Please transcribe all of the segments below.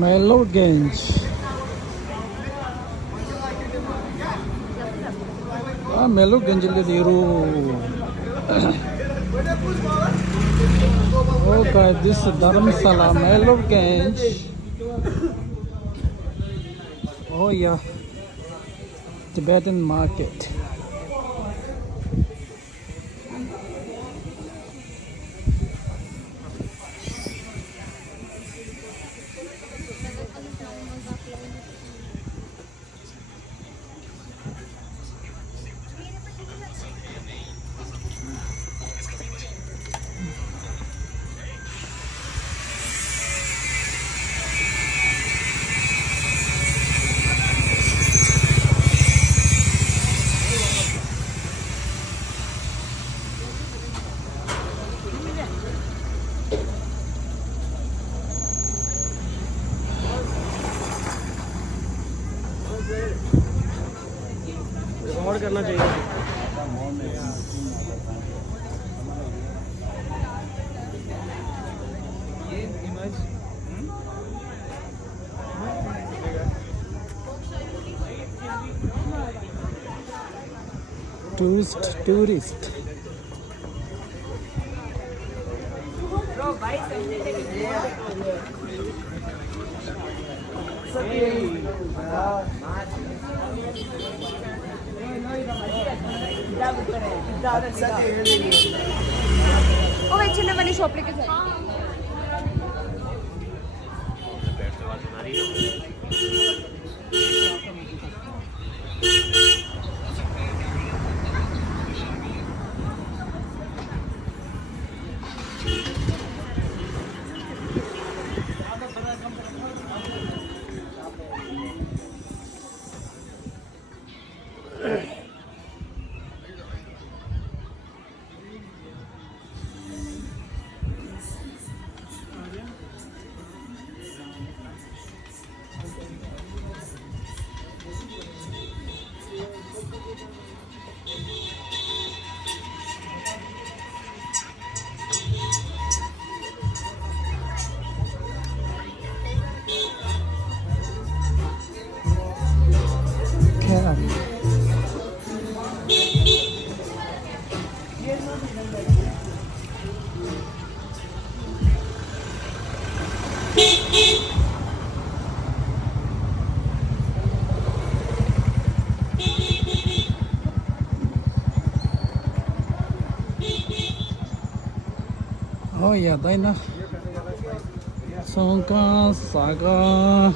Melo Gange. Melo Gange le diru. Okay, this is Dharmsala Melo Gange. Oh yeah, Tibetan market. और करना चाहिए Tourist. ओ एक चिन्ह वाली शॉप लेके चल Oh yeah, Daina. Songka, Saga.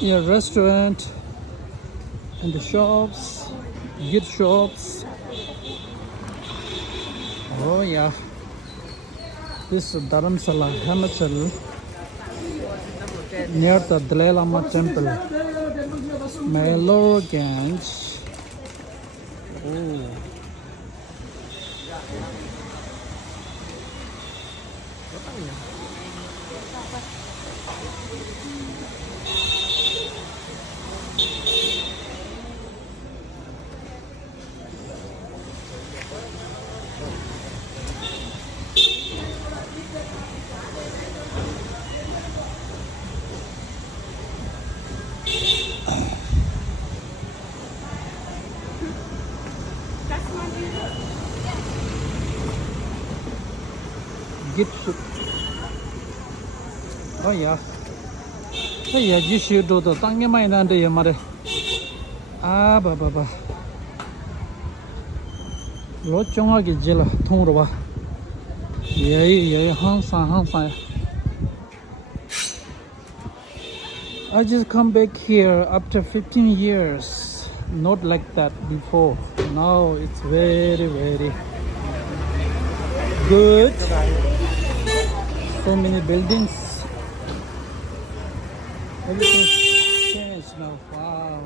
Yeah, restaurant and the shops, gift shops. Oh yeah. This is Dharmsala, himachal, near the Dalai Lama temple. Melo Gange. Oh. Gift. Oh yeah. Oh yeah, you should do the thing. My name is Yamare. Ah, ba. Lot chunga ki jela thong roba. Yeah, hansa. I just come back here after 15 years. Not like that before. Now it's very, very good. So many buildings. Everything's changed now. Wow.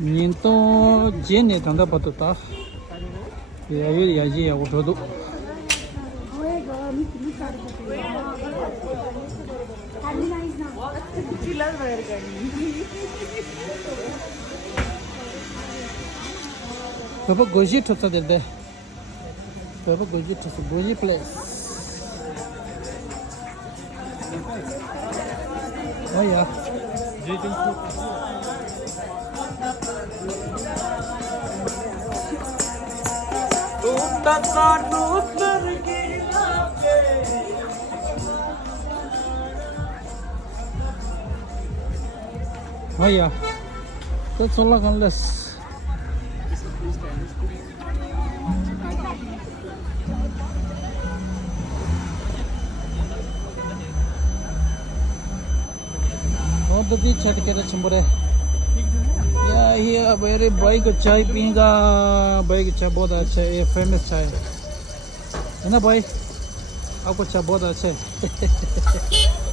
Niento jene tanda patuta. ये ये उठो दो Papa goji tota derde. Papa goji tota goji place. Oh yeah. Oh yeah. That's all unless. What the beach at Kera Chambore? Yeah, here very bike chai pinga bike cha boda chai famous chai. है ना भाई आपको अच्छा बहुत अच्छा है